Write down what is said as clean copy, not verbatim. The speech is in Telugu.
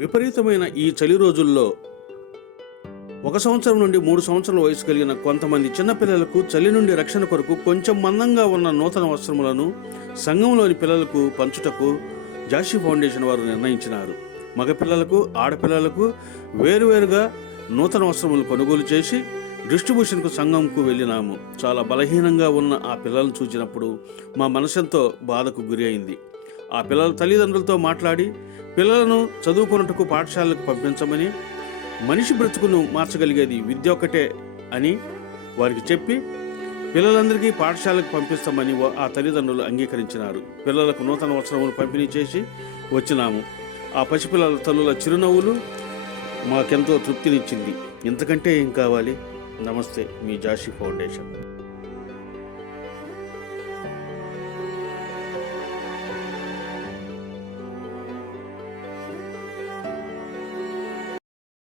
విపరీతమైన ఈ చలి రోజుల్లో 1 సంవత్సరం నుండి 3 సంవత్సరాల వయసు కలిగిన కొంతమంది చిన్నపిల్లలకు చలి నుండి రక్షణ కొరకు కొంచెం మందంగా ఉన్న నూతన వస్త్రములను సంఘంలోని పిల్లలకు పంచుటకు జాషి ఫౌండేషన్ వారు నిర్ణయించినారు. మగపిల్లలకు ఆడపిల్లలకు వేరువేరుగా నూతన వస్త్రములు కొనుగోలు చేసి డిస్ట్రిబ్యూషన్కు సంఘంకు వెళ్ళినాము. చాలా బలహీనంగా ఉన్న ఆ పిల్లలను చూసినప్పుడు మా మనసెంతో బాధకు గురి అయింది. ఆ పిల్లల తల్లిదండ్రులతో మాట్లాడి పిల్లలను చదువుకున్నట్టుకు పాఠశాలకు పంపించమని, మనిషి బ్రతుకును మార్చగలిగేది విద్య ఒకటే అని వారికి చెప్పి పిల్లలందరికీ పాఠశాలకు పంపిస్తామని ఆ తల్లిదండ్రులు అంగీకరించినారు. పిల్లలకు నూతన వస్త్రములు పంపిణీ చేసి వచ్చినాము. ఆ పసిపిల్లల తల్లుల చిరునవ్వులు మాకెంతో తృప్తినిచ్చింది. ఇంతకంటే ఏం కావాలి? నమస్తే, మీ జాషి ఫౌండేషన్.